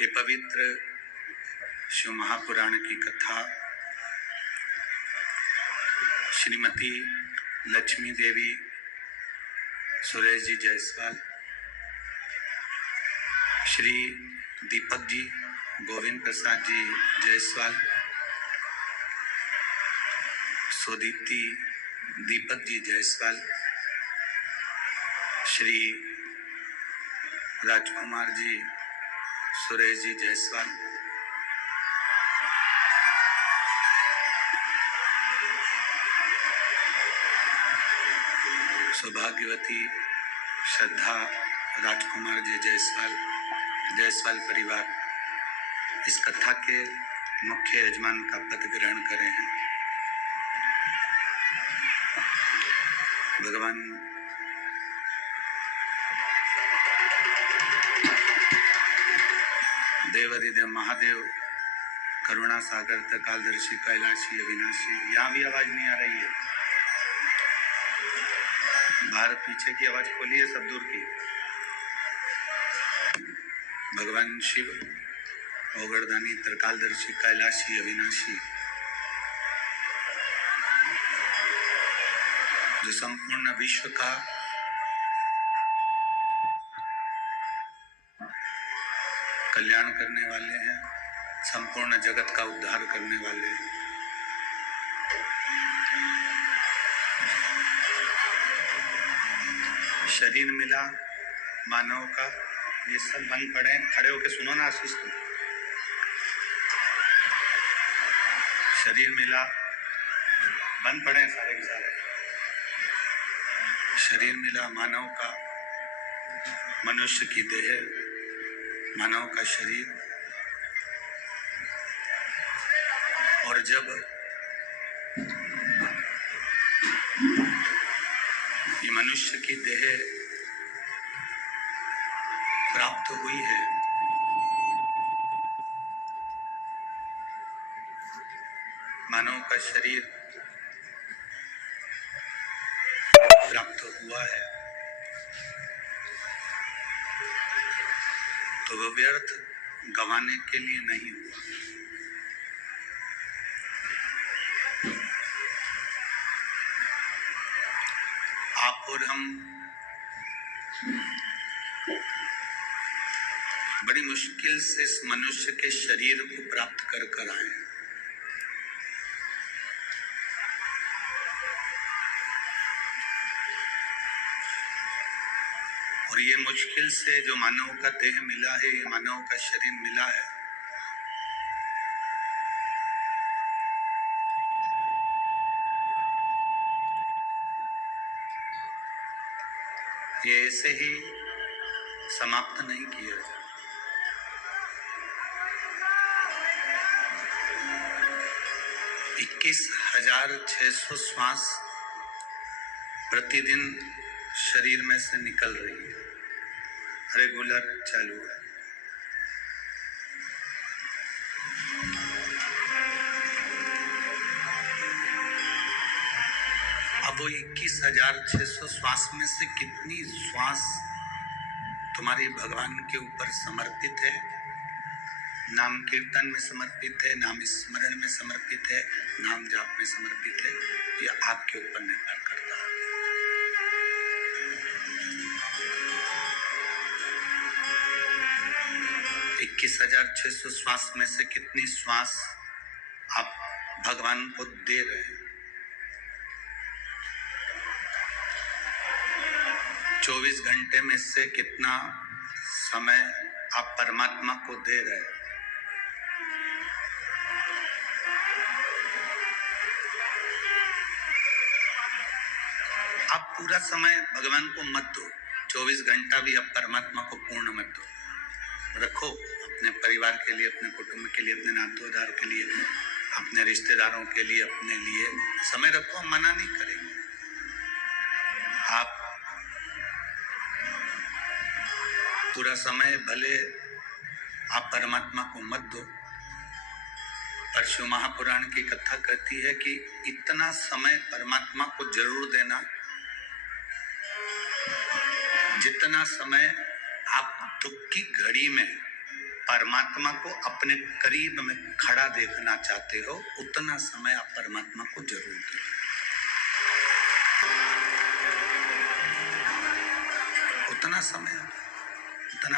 ये पवित्र शिव महापुराण की कथा श्रीमती लक्ष्मी देवी सुरेश जी जायसवाल, श्री दीपक जी गोविंद प्रसाद जी जायसवाल, सुदीप्ति दीपक जी जायसवाल, श्री राजकुमार जी सुरेश जी जायसवाल, सौभाग्यवती श्रद्धा राजकुमार जी जायसवाल परिवार इस कथा के मुख्य यजमान का पद ग्रहण करे हैं। भगवान देवाधिदेव महादेव करुणा सागर त्रिकालदर्शी कैलाशी अविनाशी। यहाँ भी आवाज नहीं आ रही है, बाहर पीछे की आवाज खोलिए, सब दूर की। भगवान शिव ओगरदानी त्रिकालदर्शी कैलाशी अविनाशी, जो संपूर्ण विश्व का कल्याण करने वाले हैं, संपूर्ण जगत का उद्धार करने वाले हैं। शरीर मिला मानव का, ये सब बंद पड़े, खड़े होके सुनो ना आशीष को। शरीर मिला, बंद पड़े सारे के सारे। शरीर मिला मानव का, मनुष्य की देह, मानव का शरीर, और जब ये मनुष्य की देह प्राप्त हुई है, मानव का शरीर प्राप्त हुआ है, तो वह व्यर्थ गंवाने के लिए नहीं हुआ। आप और हम बड़ी मुश्किल से इस मनुष्य के शरीर को प्राप्त कर आए। और ये मुश्किल से जो मानव का देह मिला है, ये मानव का शरीर मिला है, ये ऐसे ही समाप्त नहीं किया जाए। 21,600 श्वास प्रतिदिन शरीर में से निकल रही है, रेगुलर चालू है। अब वो 21,600 श्वास में से कितनी श्वास तुम्हारी भगवान के ऊपर समर्पित है, नाम कीर्तन में समर्पित है, नाम स्मरण में समर्पित है, नाम जाप में समर्पित है, यह आपके ऊपर निर्भर करता है। इक्कीस 21,600 श्वास में से कितनी श्वास आप भगवान को दे रहे हैं? 24 घंटे में से कितना समय आप परमात्मा को दे रहे हैं? आप पूरा समय भगवान को मत दो, 24 घंटा भी आप परमात्मा को पूर्ण मत दो। रखो अपने परिवार के लिए, अपने कुटुंब के लिए, अपने नातेदार के लिए, अपने रिश्तेदारों के लिए, अपने लिए समय रखो, मना नहीं करेंगे। आप पूरा समय भले आप परमात्मा को मत दो, पर शिव महापुराण की कथा कहती है कि इतना समय परमात्मा को जरूर देना जितना समय आप दुख की घड़ी में परमात्मा को अपने करीब में खड़ा देखना चाहते हो, उतना समय आप परमात्मा को जरूर दो। उतना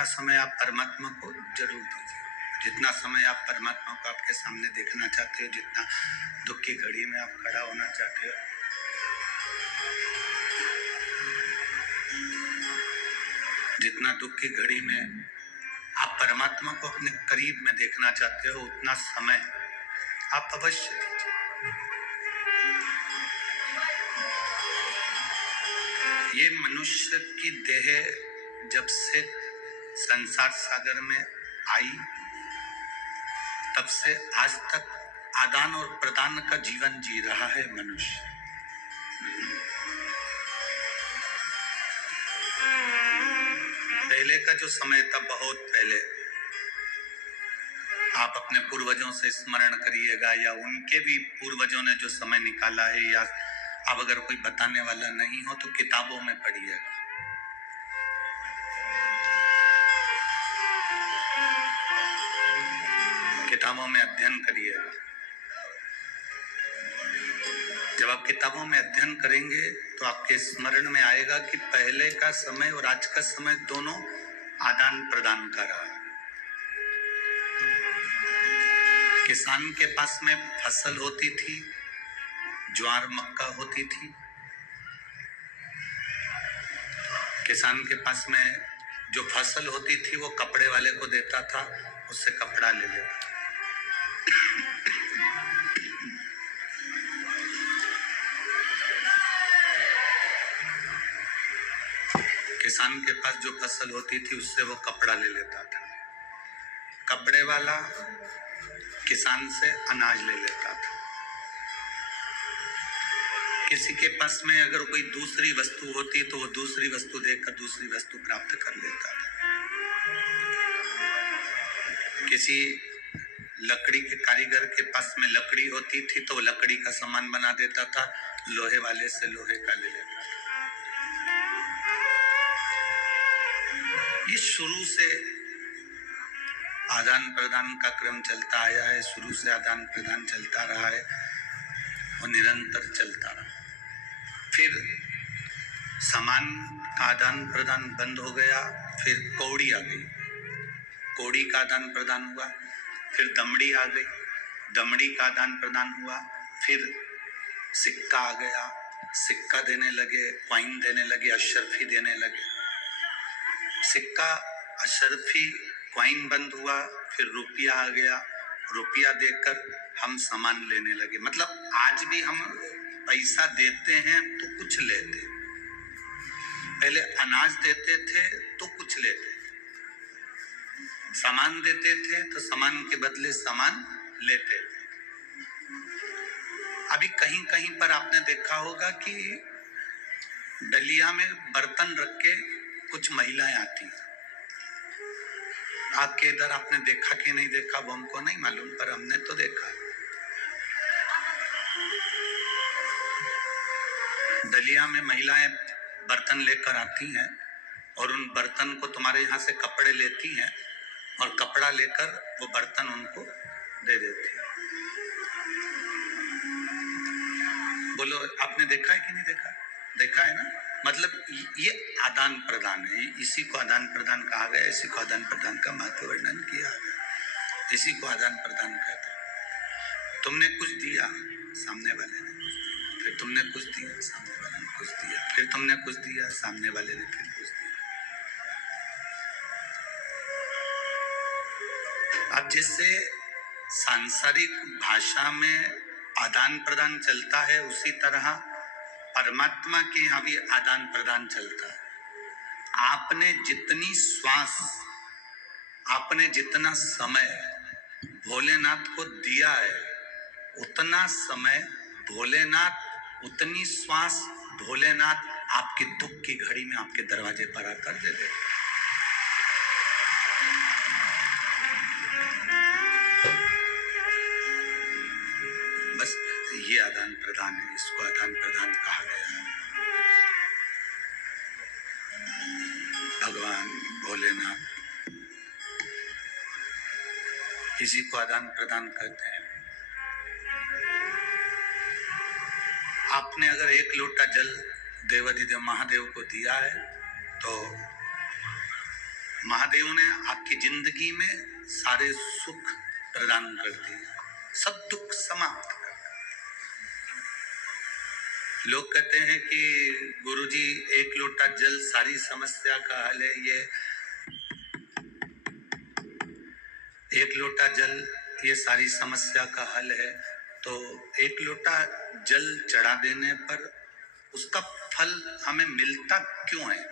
समय आप परमात्मा को जरूर दीजिए। जितना समय आप परमात्मा को आपके सामने देखना चाहते हो, जितना दुख की घड़ी में आप खड़ा होना चाहते हो, जितना दुख की घड़ी में आप परमात्मा को अपने करीब में देखना चाहते हो, उतना समय आप अवश्य दीजिए। ये मनुष्य की देह जब से संसार सागर में आई, तब से आज तक आदान और प्रदान का जीवन जी रहा है मनुष्य। पहले का जो समय था, बहुत पहले, आप अपने पूर्वजों से स्मरण करिएगा, या उनके भी पूर्वजों ने जो समय निकाला है, या अब अगर कोई बताने वाला नहीं हो तो किताबों में पढ़िएगा। किताबों में अध्ययन करिएगा। जब आप किताबों में अध्ययन करेंगे तो आपके स्मरण में आएगा कि पहले का समय और आज का समय दोनों आदान प्रदान का रहा है। किसान के पास में फसल होती थी, ज्वार मक्का होती थी। किसान के पास में जो फसल होती थी वो कपड़े वाले को देता था, उससे कपड़ा ले लेता था। किसान के पास जो फसल होती थी उससे वो कपड़ा ले लेता था। कपड़े वाला किसान से अनाज ले लेता था। किसी के पास में अगर कोई दूसरी वस्तु होती तो वो दूसरी वस्तु देकर दूसरी वस्तु प्राप्त कर लेता था। किसी लकड़ी के कारीगर के पास में लकड़ी होती थी तो वो लकड़ी का सामान बना देता था, लोहे वाले से लोहे का ले लेता था। ये शुरू से आदान प्रदान का क्रम चलता आया है, शुरू से आदान प्रदान चलता रहा है और निरंतर चलता रहा। फिर सामान का आदान प्रदान बंद हो गया, फिर कौड़ी आ गई, कौड़ी का आदान प्रदान हुआ। फिर दमड़ी आ गई, दमड़ी का आदान प्रदान हुआ। फिर सिक्का आ गया, सिक्का देने लगे, कॉइन देने लगे, अशर्फी देने लगे। सिक्का, अशर्फी, कॉइन बंद हुआ, फिर रुपया आ गया, रुपया देकर हम सामान लेने लगे। मतलब आज भी हम पैसा देते हैं तो कुछ लेते, पहले अनाज देते थे तो कुछ लेते, सामान देते थे तो सामान के बदले सामान लेते थे। अभी कहीं कहीं पर आपने देखा होगा कि डलिया में बर्तन रख के कुछ महिलाएं आती। आपके इधर आपने देखा कि नहीं देखा वो हमको नहीं मालूम, पर हमने तो देखा। डलिया में महिलाएं बर्तन लेकर आती हैं और उन बर्तन को तुम्हारे यहाँ से कपड़े लेती हैं और कपड़ा लेकर वो बर्तन उनको दे देती है। बोलो, आपने देखा है कि नहीं देखा? देखा है ना? मतलब ये आदान प्रदान है, इसी को आदान प्रदान कहा गया, इसी को आदान प्रदान का महत्व वर्णन किया गया, इसी को आदान प्रदान कहते हैं। तुमने कुछ दिया, सामने वाले ने कुछ दिया, फिर तुमने कुछ दिया, सामने वाले ने कुछ दिया, फिर तुमने कुछ दिया, सामने वाले ने फिर कुछ दिया। अब जैसे सांसारिक भाषा में आदान प्रदान चलता है, उसी तरह परमात्मा के यहाँ भी आदान प्रदान चलता है। आपने जितनी श्वास, आपने जितना समय भोलेनाथ को दिया है, उतना समय भोलेनाथ, उतनी श्वास भोलेनाथ आपकी दुख की घड़ी में आपके दरवाजे पर आकर दे दे। बस ये आदान प्रदान है, इसको आदान प्रदान कहा गया है। भगवान भोलेनाथ इसी को आदान प्रदान कहते हैं। आपने अगर एक लोटा जल देवाधिदेव महादेव को दिया है तो महादेव ने आपकी जिंदगी में सारे सुख प्रदान कर दिए, सब दुख समाप्त कर। लोग कहते हैं कि गुरुजी एक लोटा जल सारी समस्या का हल है, ये एक लोटा जल ये सारी समस्या का हल है। तो एक लोटा जल चढ़ा देने पर उसका फल हमें मिलता क्यों है,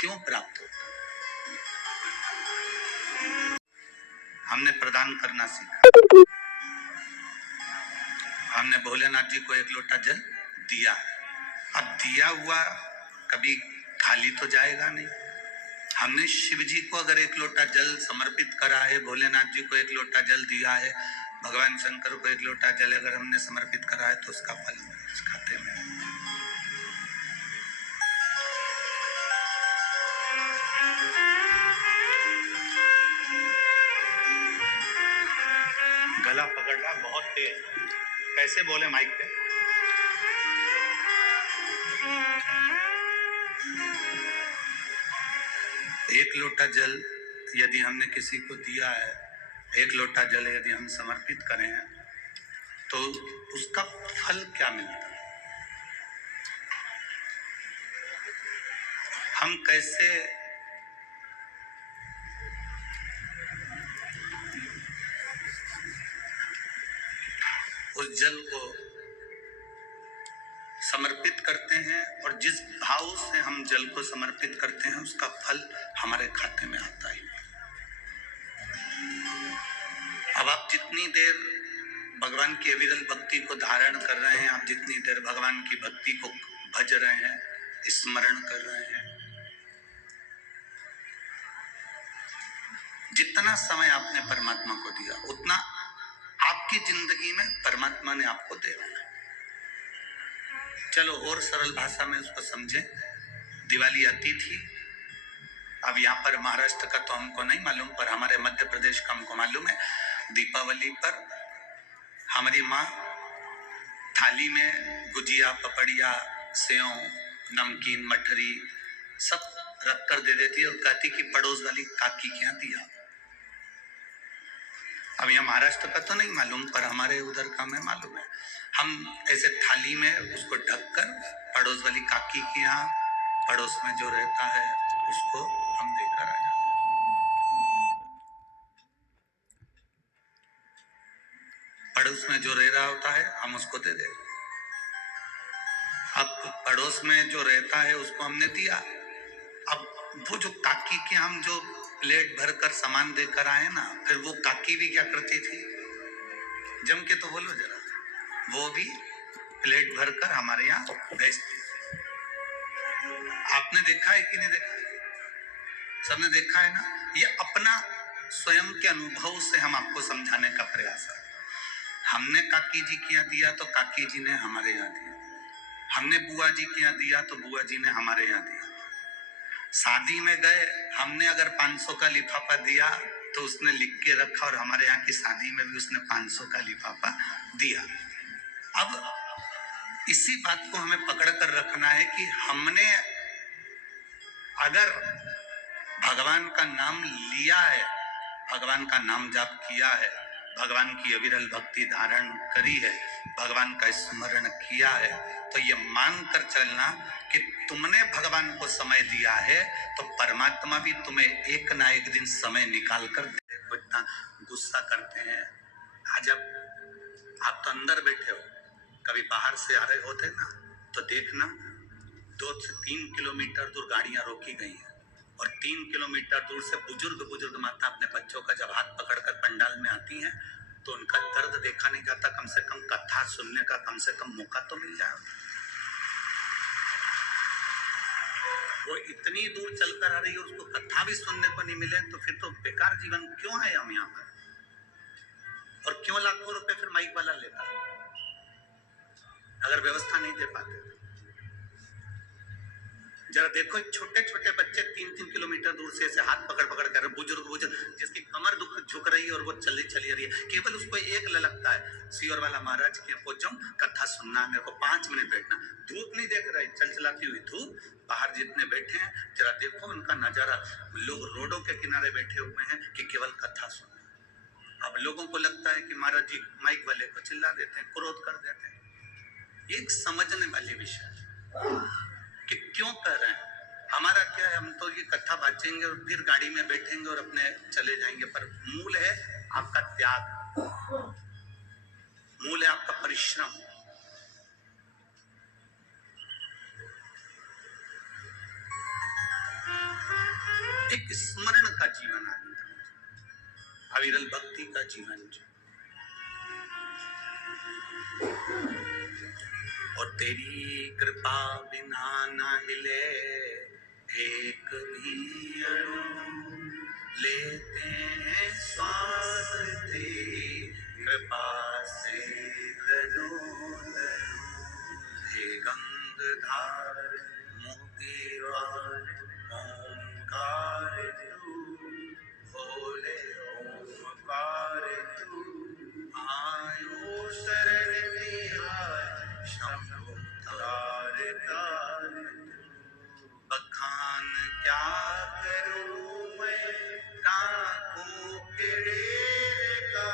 क्यों प्राप्त होता? हमने प्रदान करना सीखा। हमने भोलेनाथ जी को एक लोटा जल दिया, अब दिया हुआ कभी खाली तो जाएगा नहीं। हमने शिव जी को अगर एक लोटा जल समर्पित करा है, भोलेनाथ जी को एक लोटा जल दिया है, भगवान शंकर को एक लोटा जल अगर हमने समर्पित करा है तो उसका फल इस खाते में। गला पकड़ रहा बहुत तेज, कैसे बोले माइक पे? एक लोटा जल यदि हमने किसी को दिया है, एक लोटा जल यदि हम समर्पित करें तो उसका फल क्या मिलता है? हम कैसे उस जल को समर्पित करते हैं और जिस भाव से हम जल को समर्पित करते हैं उसका फल हमारे खाते में आता है। अब आप जितनी देर भगवान की अविरल भक्ति को धारण कर रहे हैं, आप जितनी देर भगवान की भक्ति को भज रहे हैं, स्मरण कर रहे हैं, जितना समय आपने परमात्मा को दिया उतना आपकी जिंदगी में परमात्मा ने आपको दे रहा है। चलो और सरल भाषा में उसको समझे। दिवाली आती थी, अब यहाँ पर महाराष्ट्र का तो हमको नहीं मालूम, पर हमारे मध्य प्रदेश का हमको मालूम है। दीपावली पर हमारी माँ थाली में गुजिया, पपड़िया, सेव, नमकीन, मठरी सब रख कर दे देती और कहती कि पड़ोस वाली काकी के यहाँ दिया। अब यहाँ महाराष्ट्र का तो नहीं मालूम, पर हमारे उधर का हमें मालूम है। हम ऐसे थाली में उसको ढककर पड़ोस वाली काकी के यहाँ, पड़ोस में जो रहता है उसको हम देकर आ जाते। पड़ोस में जो रह रहा होता है हम उसको दे दे। अब पड़ोस में जो रहता है उसको हमने दिया। अब वो जो काकी के हम जो प्लेट भरकर सामान देकर आए ना, फिर वो काकी भी क्या करती थी, जम के तो बोलो जरा, वो भी प्लेट भरकर हमारे यहाँ भेजती। आपने देखा है कि नहीं देखा? सबने देखा है ना। ये अपना स्वयं के अनुभव से हम आपको समझाने का प्रयास है। हमने काकी जी के यहाँ दिया तो काकी जी ने हमारे यहाँ दिया, हमने बुआ जी के यहाँ दिया तो बुआ जी ने हमारे यहाँ दिया। शादी में गए, हमने अगर 500 का लिफाफा दिया तो उसने लिख के रखा और हमारे यहाँ की शादी में भी उसने 500 का लिफाफा दिया। अब इसी बात को हमें पकड़ कर रखना है कि हमने अगर भगवान का नाम लिया है, भगवान का नाम जाप किया है, भगवान की अविरल भक्ति धारण करी है, भगवान का स्मरण किया है, तो ये मान कर चलना कि तुमने भगवान को समय दिया है तो परमात्मा भी तुम्हें एक ना एक दिन समय निकाल कर देखो। इतना गुस्सा करते हैं। आज आप तो अंदर बैठे हो, कभी बाहर से आ रहे होते ना तो देखना 2 से 3 किलोमीटर दूर गाड़ियां रोकी गई हैं और 3 किलोमीटर दूर से बुजुर्ग माता अपने बच्चों का जब हाथ पकड़कर पंडाल में आती हैं तो उनका दर्द देखा नहीं जाता। कम से कम कथा सुनने का कम से कम मौका तो मिल जाए। वो इतनी दूर चलकर आ रही है, उसको कथा भी सुनने को नहीं मिले तो फिर तो बेकार जीवन क्यों आए हम यहाँ पर, और क्यों लाखों रुपए फिर माइक वाला लेता है अगर व्यवस्था नहीं दे पाते। जरा देखो, छोटे छोटे बच्चे 3-3 किलोमीटर दूर से ऐसे हाथ पकड़ पकड़ कर, बुजुर्ग जिसकी कमर दुख झुक रही है और वो चली रही है, केवल उसको एक ललकता है, सियोर वाला महाराज के पहुंच जाऊं, कथा सुनना है मेरे को, 5 मिनट बैठना। धूप नहीं देख रही, चलचलाती हुई धूप, बाहर जितने बैठे हैं जरा देखो उनका नजारा, लोग रोडों के किनारे बैठे हुए हैं कि केवल कथा सुन। अब लोगों को लगता है कि महाराज जी माइक वाले को चिल्ला देते हैं, क्रोध कर देते हैं। एक समझने वाली विषय कि क्यों कर रहे हैं, हमारा क्या है, हम तो ये कथा बांचेंगे और फिर गाड़ी में बैठेंगे और अपने चले जाएंगे, पर मूल है आपका त्याग, मूल है आपका परिश्रम। एक स्मरण का जीवन आनंद, अविरल भक्ति का जीवन, और तेरी कृपा बिना ना हिले एक भी अणु, लेते हैं श्वास तेरी कृपा से तनु तनु। हे गंगाधार मुक्ति द्वार ओंकार तू, भोले ओंकार तू, आयो शरण तिहार शंभु तार तार। बखान क्या करूं मैं काकों के ढेर का,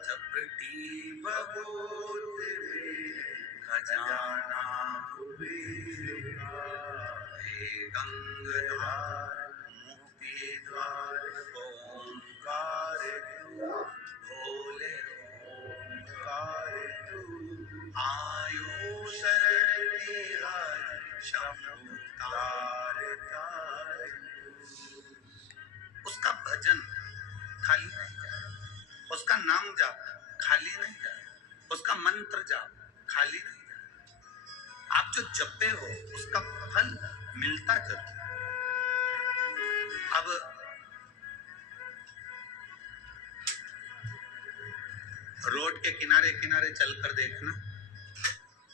चपटी बबूत में खजाना कुबेर का। हे गंगाधार मुक्ति द्वार ओंकार तू, भोले ओंकार तू, आयो शरण तिहार शंभु तार तार। उसका भजन खाली नहीं जाए, उसका नाम जाप खाली नहीं जाए, उसका मंत्र जाप खाली नहीं जाए। आप जो जपते हो उसका फल मिलता जरूर। अब रोड के किनारे किनारे चलकर देखना,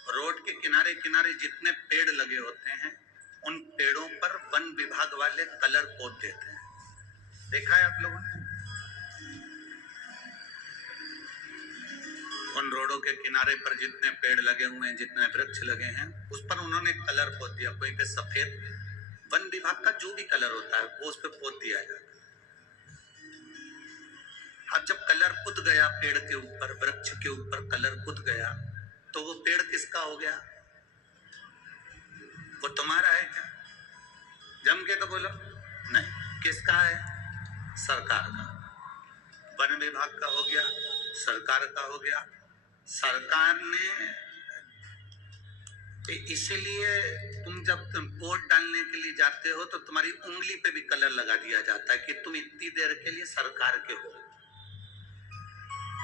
रोड के किनारे किनारे जितने पेड़ लगे होते हैं उन पेड़ों पर वन विभाग वाले कलर पोत देते हैं, देखा है आप लोगों ने? उन रोडों के किनारे पर जितने पेड़ लगे हुए हैं, जितने वृक्ष लगे हैं, उस पर उन्होंने कलर पोत दिया, कोई पे सफेद, वन विभाग का जो भी कलर होता है वो उस पर पोत दिया जाता है। अब जब कलर पुत गया पेड़ के ऊपर, वृक्ष के ऊपर कलर पुत गया, तो वो पेड़ किसका हो गया? वो तुम्हारा है क्या? जम के तो बोलो नहीं। किसका है? सरकार का। वन विभाग का हो गया, सरकार का हो गया। सरकार ने, इसीलिए तुम जब वोट डालने के लिए जाते हो तो तुम्हारी उंगली पे भी कलर लगा दिया जाता है कि तुम इतनी देर के लिए सरकार के हो।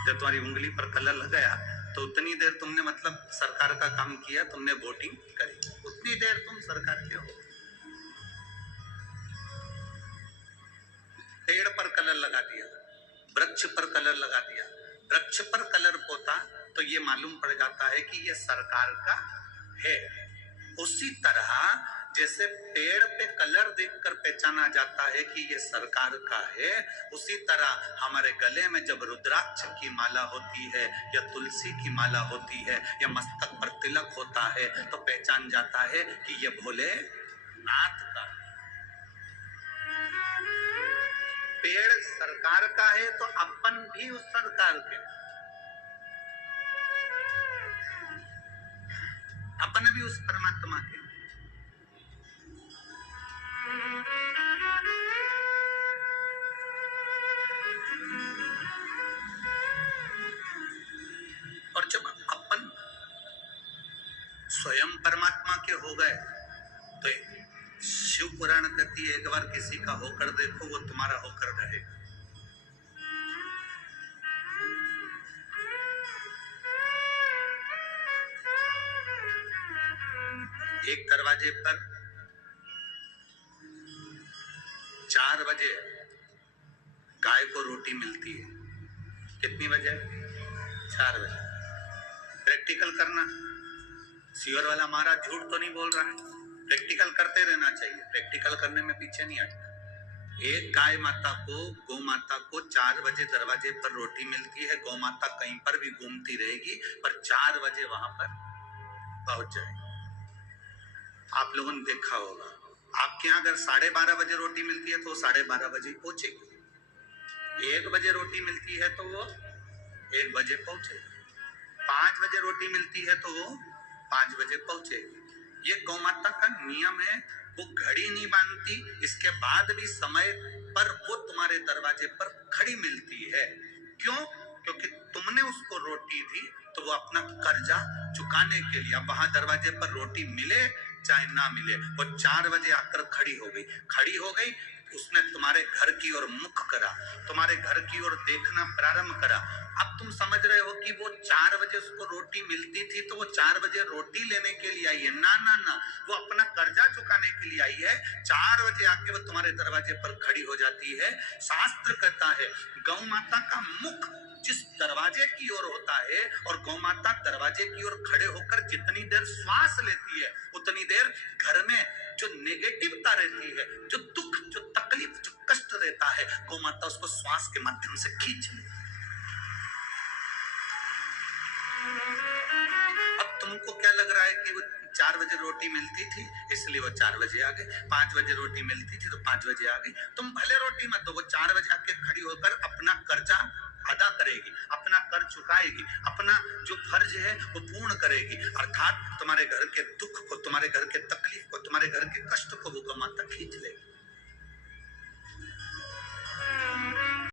जब तुम्हारी उंगली पर कलर लगाया तो उतनी देर तुमने मतलब सरकार का काम किया, तुमने वोटिंग करी, उतनी देर तुम सरकार के हो। पेड़ पर कलर लगा दिया, वृक्ष पर कलर लगा दिया, वृक्ष पर कलर पोता तो ये मालूम पड़ जाता है कि ये सरकार का है। उसी तरह जैसे पेड़ पे कलर देखकर पहचाना जाता है कि ये सरकार का है, उसी तरह हमारे गले में जब रुद्राक्ष की माला होती है या तुलसी की माला होती है या मस्तक पर तिलक होता है तो पहचान जाता है कि ये भोलेनाथ का। पेड़ सरकार का है तो अपन भी उस सरकार के, अपन भी उस परमात्मा के। और जब अपन स्वयं परमात्मा के हो गए तो शिव पुराण कहती है एक बार किसी का होकर देखो वो तुम्हारा होकर रहेगा। एक दरवाजे पर 4 बजे गाय को रोटी मिलती है। कितनी बजे? 4 बजे। प्रैक्टिकल करना, सियोर वाला महाराज झूठ तो नहीं बोल रहा है। प्रैक्टिकल करते रहना चाहिए, प्रैक्टिकल करने में पीछे नहीं हटना। एक गाय माता को, गौ माता को 4 बजे दरवाजे पर रोटी मिलती है। गौ माता कहीं पर भी घूमती रहेगी पर 4 बजे वहां पर पहुंच जाएगी। आप लोगों ने देखा होगा, आपके यहाँ अगर 12:30 बजे रोटी मिलती है तो वो 12:30 बजे पहुंचेगी। 1 बजे रोटी मिलती है तो वो 1 बजे पहुंचेगी। 5 बजे रोटी मिलती है तो वो 5 बजे पहुंचेगी। ये गौ माता का नियम है। वो घड़ी नहीं बांधती, इसके बाद भी समय पर वो तुम्हारे दरवाजे पर खड़ी मिलती है। क्यों? क्योंकि तुमने उसको रोटी दी तो वो अपना कर्जा चुकाने के लिए, अब वहां दरवाजे पर रोटी मिले चाहे ना मिले, वो 4 बजे आकर खड़ी हो गई। खड़ी हो गई, उसने तुम्हारे घर की ओर मुख करा, तुम्हारे घर की ओर देखना प्रारंभ करा। अब तुम समझ रहे हो कि वो 4 बजे उसको रोटी मिलती थी तो वो 4 बजे रोटी लेने के लिए आई है। ना ना ना, वो अपना कर्जा चुकाने के लिए आई है। 4 बजे आके वो तुम्हारे दरवाजे पर खड़ी हो जाती है। शास्त्र कहता है गौ माता का मुख जिस दरवाजे की ओर होता है और गौ माता दरवाजे की ओर खड़े होकर जितनी देर श्वास लेती है उतनी देर घर में जो नेगेटिवता रहती है, जो दुख, जो तकलीफ, जो कष्ट रहता है, गौ माता उसको श्वास के माध्यम से खींच लेती है। अब तुमको क्या लग रहा है कि वो 4 बजे रोटी मिलती थी इसलिए वो 4 बजे आ गए, 5 बजे रोटी मिलती थी तो 5 बजे आ गई। तुम भले रोटी मत दो, वो 4 बजे आके खड़ी होकर अपना कर्जा अदा करेगी, अपना कर चुकाएगी, अपना जो फर्ज है वो पूर्ण करेगी। अर्थात तुम्हारे घर के दुख को, तुम्हारे घर के तकलीफ को, तुम्हारे घर के कष्ट को वो गौ माता खींच लेगी।